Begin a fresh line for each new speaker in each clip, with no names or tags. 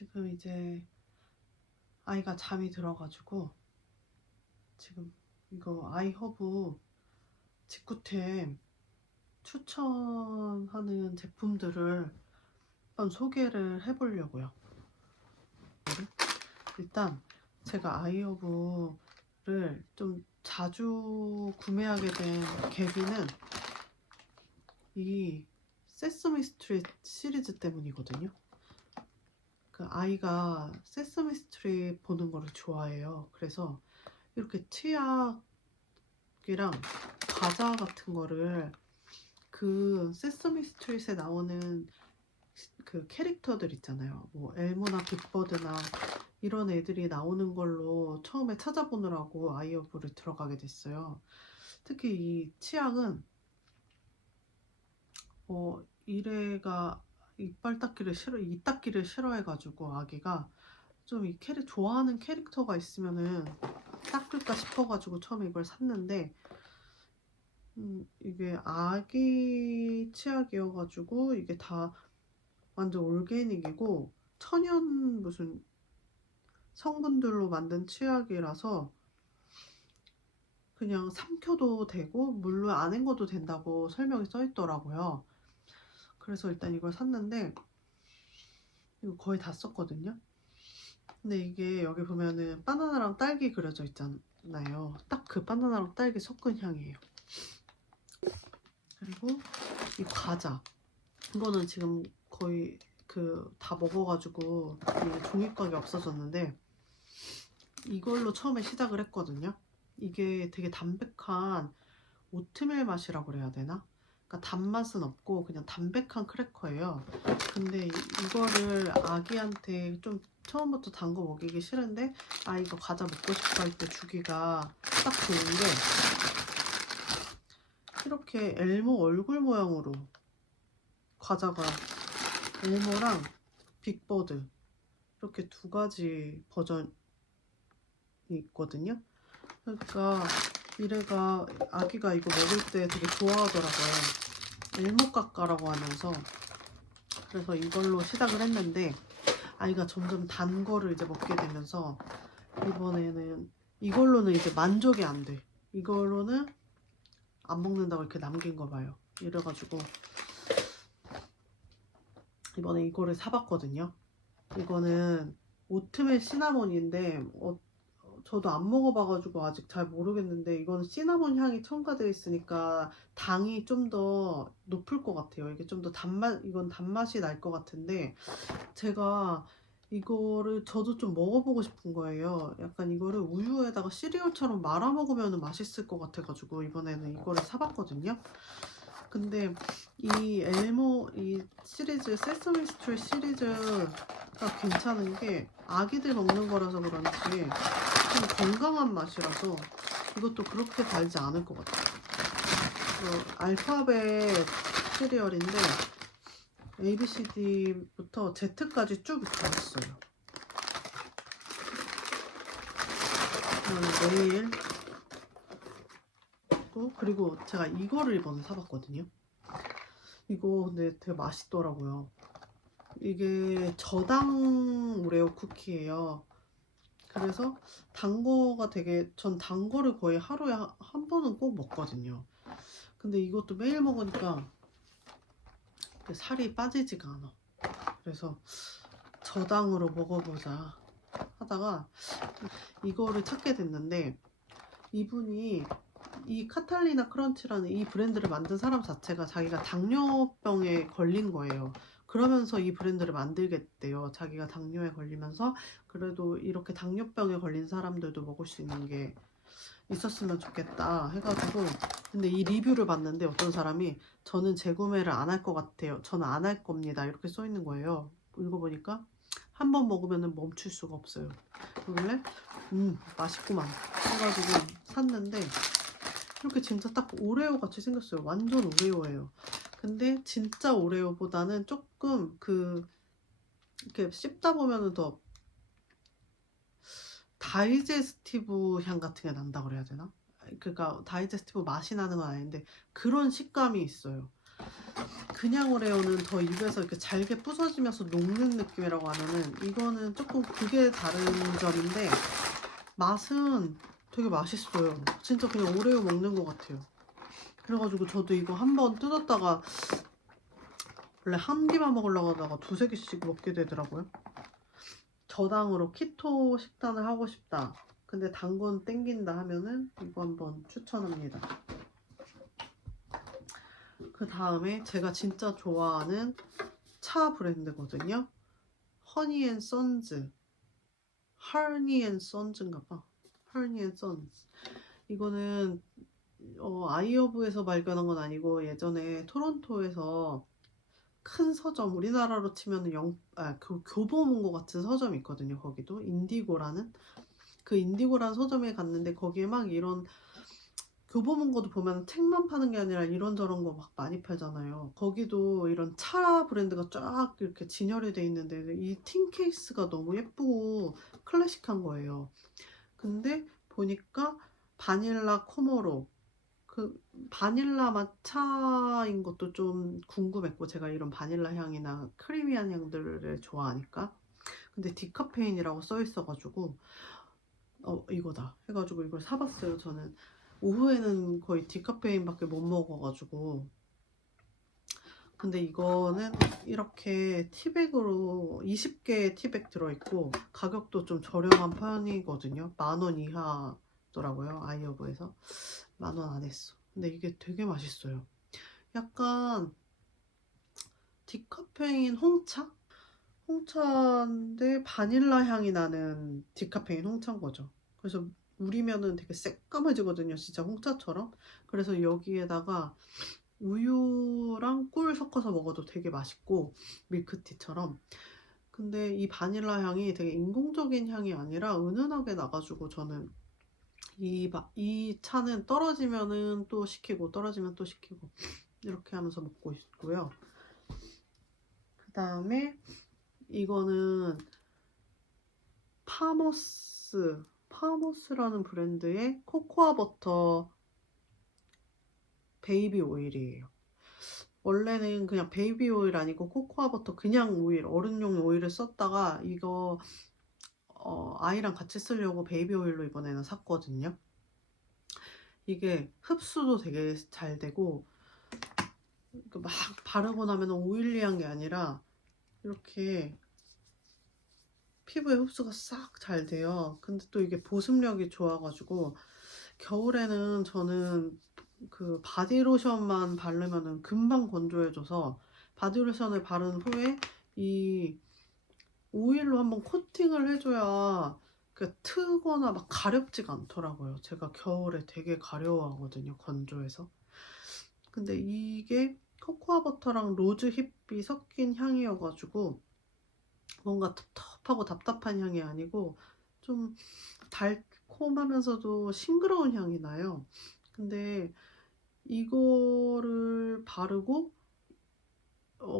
지금 이제 아이가 잠이 들어가지고 지금 이거 아이허브 직구템 추천하는 제품들을 한번 소개를 해보려고요. 일단 제가 아이허브를 좀 자주 구매하게 된 계기는 이 세스미 스트릿 시리즈 때문이거든요. 그 아이가 세스미 스트릿 보는 거를 좋아해요. 그래서 이렇게 치약이랑 과자 같은 거를 그 세스미 스트릿에 나오는 그 캐릭터들 있잖아요. 뭐 엘모나 빅버드나 이런 애들이 나오는 걸로 처음에 찾아보느라고 아이허브를 들어가게 됐어요. 특히 이 치약은 어 이래가 이빨 닦기를 싫어 이 닦기를 싫어해가지고 아기가 좀 이 캐릭 좋아하는 캐릭터가 있으면은 닦을까 싶어가지고 처음에 이걸 샀는데 음, 이게 아기 치약이어가지고 이게 다 완전 올게닉이고 천연 무슨 성분들로 만든 치약이라서 그냥 삼켜도 되고 물로 안 헹궈도 된다고 설명이 써 있더라고요. 그래서 일단 이걸 샀는데 이거 거의 다 썼거든요. 근데 이게 여기 보면은 바나나랑 딸기 그려져 있잖아요. 딱 그 바나나랑 딸기 섞은 향이에요. 그리고 이 과자. 이거는 지금 거의 그 다 먹어가지고 이 종이곽이 없어졌는데 이걸로 처음에 시작을 했거든요. 이게 되게 담백한 오트밀 맛이라고 그래야 되나? 그러니까 단맛은 없고 그냥 담백한 크래커예요. 근데 이- 이거를 아기한테 좀 처음부터 단 거 먹이기 싫은데 아이가 과자 먹고 싶어 할 때 주기가 딱 좋은 게 이렇게 엘모 얼굴 모양으로 과자가 엘모랑 빅버드 이렇게 두 가지 버전이 있거든요. 그러니까 미래가 아기가 이거 먹을 때 되게 좋아하더라고요. 엘모까까라고 하면서 그래서 이걸로 시작을 했는데 아이가 점점 단 거를 이제 먹게 되면서 이번에는 이걸로는 이제 만족이 안 돼. 이걸로는 안 먹는다고 이렇게 남긴 거 봐요. 이래가지고 이번에 이거를 사봤거든요. 이거는 오트밀 시나몬인데 어, 저도 안 먹어봐가지고 아직 잘 모르겠는데 이거는 시나몬 향이 첨가되어 있으니까 당이 좀 더 높을 것 같아요. 이게 좀 더 단맛 이건 단맛이 날 것 같은데 제가 이거를 저도 좀 먹어보고 싶은 거예요. 약간 이거를 우유에다가 시리얼처럼 말아 먹으면 맛있을 것 같아가지고 이번에는 이거를 사봤거든요. 근데 이 엘모 이 시리즈 세서미 스트릿 시리즈가 괜찮은 게 아기들 먹는 거라서 그런지 좀 건강한 맛이라서 이것도 그렇게 달지 않을 것 같아요. 그 알파벳 시리얼인데 A, B, C, D부터 Z까지 쭉 들어있어요. 내일 또 그리고 제가 이거를 이번에 사봤거든요. 이거 근데 되게 맛있더라고요. 이게 저당 오레오 쿠키예요. 그래서 단 거가 되게 전 단 거를 거의 하루에 한- 한 번은 꼭 먹거든요. 근데 이것도 매일 먹으니까 살이 빠지지가 않아. 그래서 저당으로 먹어보자 하다가 이거를 찾게 됐는데 이분이 이 카탈리나 크런치라는 이 브랜드를 만든 사람 자체가 자기가 당뇨병에 걸린 거예요. 그러면서 이 브랜드를 만들겠대요. 자기가 당뇨에 걸리면서 그래도 이렇게 당뇨병에 걸린 사람들도 먹을 수 있는 게 있었으면 좋겠다 해가지고 근데 이 리뷰를 봤는데 어떤 사람이 저는 재구매를 안 할 것 같아요. 저는 안 할 겁니다. 이렇게 써 있는 거예요. 읽어보니까 한 번 먹으면 멈출 수가 없어요. 그길래 음 맛있구만 해가지고 샀는데 이렇게 진짜 딱 오레오 같이 생겼어요. 완전 오레오예요. 근데 진짜 오레오보다는 조금 그 이렇게 씹다 보면은 더 다이제스티브 향 같은 게 난다 그래야 되나? 그러니까 다이제스티브 맛이 나는 건 아닌데 그런 식감이 있어요. 그냥 오레오는 더 입에서 이렇게 잘게 부서지면서 녹는 느낌이라고 하면은 이거는 조금 그게 다른 점인데 맛은 되게 맛있어요. 진짜 그냥 오레오 먹는 것 같아요. 그래가지고 저도 이거 한 번 뜯었다가 원래 한 개만 먹으려고 하다가 두세 개씩 먹게 되더라고요. 저당으로 키토 식단을 하고 싶다. 근데 단 건 땡긴다 하면은 이거 한번 추천합니다. 그 다음에 제가 진짜 좋아하는 차 브랜드거든요. 허니 앤 선즈. 하니 앤 선즈인가 봐. 하니 앤 선즈. 이거는 어, 아이어브에서 발견한 건 아니고 예전에 토론토에서 큰 서점 우리나라로 치면 영, 아, 그 교보문 고 같은 서점이 있거든요. 거기도 인디고라는 그 인디고라는 서점에 갔는데 거기에 막 이런 교보문고도 보면 책만 파는 게 아니라 이런저런 거 막 많이 팔잖아요. 거기도 이런 차 브랜드가 쫙 이렇게 진열이 돼 있는데 이 틴 케이스가 너무 예쁘고 클래식한 거예요. 근데 보니까 바닐라 코모로 그 바닐라 마차인 것도 좀 궁금했고 제가 이런 바닐라 향이나 크리미한 향들을 좋아하니까. 근데 디카페인이라고 써 있어가지고 어 이거다 해가지고 이걸 사봤어요 저는. 오후에는 거의 디카페인밖에 못 먹어가지고. 근데 이거는 이렇게 티백으로 20개의 티백 들어있고 가격도 좀 저렴한 편이거든요. 만 원 이하더라고요 아이어브에서 만 원 안 했어 근데 이게 되게 맛있어요 약간 디카페인 홍차? 홍차인데 바닐라 향이 나는 디카페인 홍차인 거죠 그래서 우리면은 되게 새까매지거든요. 진짜 홍차처럼. 그래서 여기에다가 우유랑 꿀 섞어서 먹어도 되게 맛있고 밀크티처럼. 근데 이 바닐라 향이 되게 인공적인 향이 아니라 은은하게 나가지고 저는 이, 바- 이 차는 떨어지면은 또 시키고 떨어지면 또 시키고 이렇게 하면서 먹고 있고요. 그 다음에 이거는 파머스 파머스라는 브랜드의 코코아 버터 베이비 오일이에요. 원래는 그냥 베이비 오일 아니고 코코아 버터 그냥 오일, 어른용 오일을 썼다가 이거 어, 아이랑 같이 쓰려고 베이비 오일로 이번에는 샀거든요. 이게 흡수도 되게 잘 되고 막 바르고 나면 오일리한 게 아니라 이렇게 피부에 흡수가 싹 잘 돼요. 근데 또 이게 보습력이 좋아가지고 겨울에는 저는 그 바디로션만 바르면은 금방 건조해져서 바디로션을 바른 후에 이 오일로 한번 코팅을 해줘야 그 트거나 막 가렵지가 않더라고요. 제가 겨울에 되게 가려워하거든요. 건조해서. 근데 이게 코코아 버터랑 로즈 힙이 섞인 향이어가지고 뭔가 텁텁하고 답답한 향이 아니고 좀 달콤하면서도 싱그러운 향이 나요. 근데 이거를 바르고 어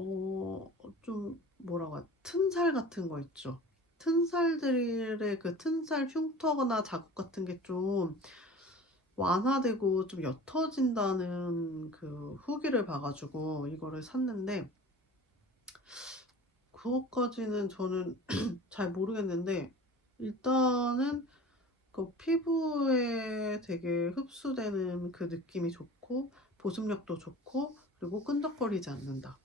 좀 뭐라고? 튼살 같은 거 있죠. 튼살들의 그 튼살 흉터나 자국 같은 게 좀 완화되고 좀 옅어진다는 그 후기를 봐가지고 이거를 샀는데 그것까지는 저는 잘 모르겠는데 일단은 그 피부에 되게 흡수되는 그 느낌이 좋고 보습력도 좋고 그리고 끈적거리지 않는다.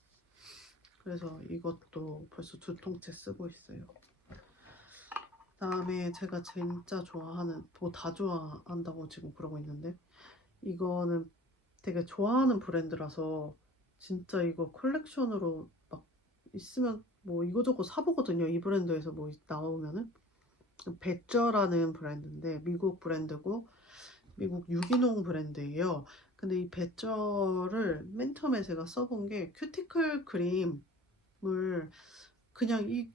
그래서 이것도 벌써 두 통째 쓰고 있어요. 그다음에 제가 진짜 좋아하는 뭐 다 좋아한다고 지금 그러고 있는데 이거는 되게 좋아하는 브랜드라서 진짜 이거 컬렉션으로 막 있으면 뭐 이거저거 사보거든요. 이 브랜드에서 뭐 나오면은 배쩌라는 브랜드인데 미국 브랜드고 미국 유기농 브랜드예요. 근데 이 배쩌를 맨 처음에 제가 써본 게 큐티클 크림 을 그냥 이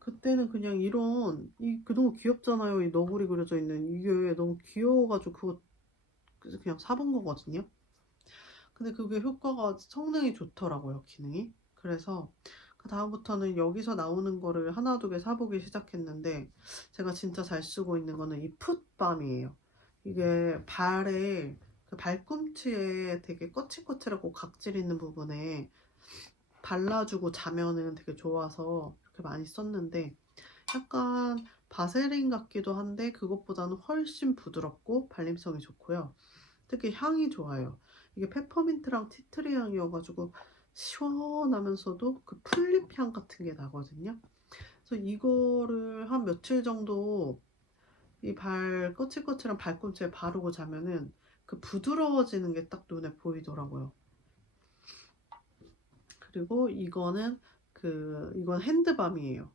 그때는 그냥 이런 이 그동안 귀엽잖아요. 이 너구리 그려져 있는 이게 너무 귀여워가지고 그거 그냥 사본 거거든요. 근데 그게 효과가 성능이 좋더라고요, 기능이. 그래서 그 다음부터는 여기서 나오는 거를 하나 두 개 사보기 시작했는데 제가 진짜 잘 쓰고 있는 거는 이 풋밤이에요. 이게 발에 그 발꿈치에 되게 거칠거칠하고 각질 있는 부분에 발라주고 자면은 되게 좋아서 이렇게 많이 썼는데 약간 바세린 같기도 한데 그것보다는 훨씬 부드럽고 발림성이 좋고요. 특히 향이 좋아요. 이게 페퍼민트랑 티트리 향이어가지고 시원하면서도 그 풀잎 향 같은 게 나거든요. 그래서 이거를 한 며칠 정도 이 발 거칠거칠한 발꿈치에 바르고 자면은 그 부드러워지는 게 딱 눈에 보이더라고요. 그리고 이거는 그 이건 핸드밤이에요.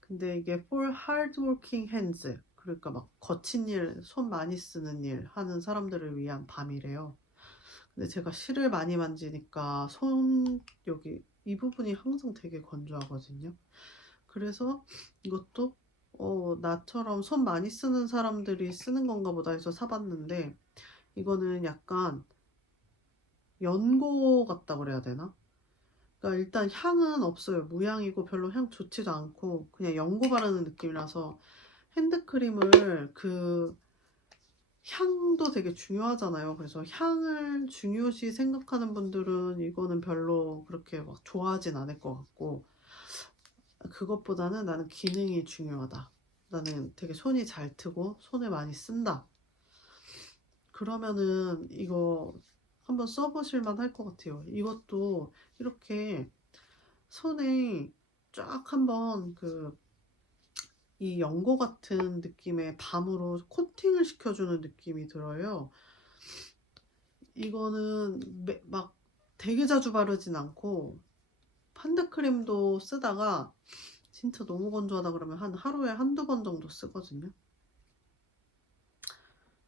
근데 이게 for hardworking hands 그러니까 막 거친 일, 손 많이 쓰는 일 하는 사람들을 위한 밤이래요. 근데 제가 실을 많이 만지니까 손 여기 이 부분이 항상 되게 건조하거든요. 그래서 이것도 어, 나처럼 손 많이 쓰는 사람들이 쓰는 건가 보다 해서 사봤는데 이거는 약간 연고 같다 그래야 되나? 그러니까 일단 향은 없어요. 무향이고 별로 향 좋지도 않고 그냥 연고 바르는 느낌이라서 핸드크림을 그 향도 되게 중요하잖아요. 그래서 향을 중요시 생각하는 분들은 이거는 별로 그렇게 막 좋아하진 않을 것 같고 그것보다는 나는 기능이 중요하다. 나는 되게 손이 잘 트고 손을 많이 쓴다. 그러면은 이거 한번 써보실만 할 것 같아요. 이것도 이렇게 손에 쫙 한번 그 이 연고 같은 느낌의 밤으로 코팅을 시켜주는 느낌이 들어요. 이거는 매- 막 되게 자주 바르진 않고 핸드크림도 쓰다가 진짜 너무 건조하다 그러면 한 하루에 한두 번 정도 쓰거든요.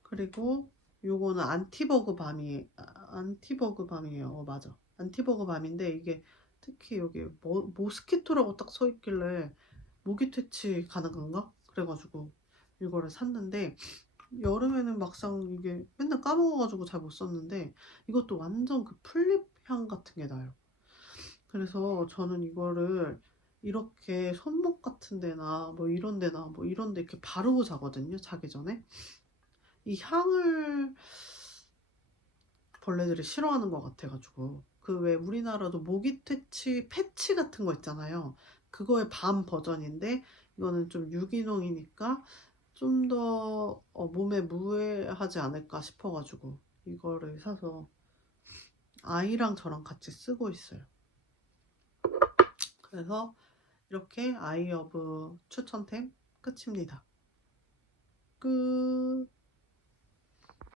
그리고 요거는 안티버그 밤이 아, 안티버그 밤이에요. 어, 맞아. 안티버그 밤인데 이게 특히 여기 모, 모스키토라고 딱 써 있길래 모기 퇴치 가능한가? 그래가지고 이거를 샀는데 여름에는 막상 이게 맨날 까먹어가지고 잘 못 썼는데 이것도 완전 그 풀잎 향 같은 게 나요. 그래서 저는 이거를 이렇게 손목 같은 데나 뭐 이런 데나 뭐 이런 데 이렇게 바르고 자거든요. 자기 전에. 이 향을 벌레들이 싫어하는 것 같아가지고 그 왜 우리나라도 모기 퇴치 패치 같은 거 있잖아요. 그거의 밤 버전인데 이거는 좀 유기농이니까 좀 더 몸에 무해하지 않을까 싶어가지고 이거를 사서 아이랑 저랑 같이 쓰고 있어요. 그래서 이렇게 아이어브 추천템 끝입니다. 끝.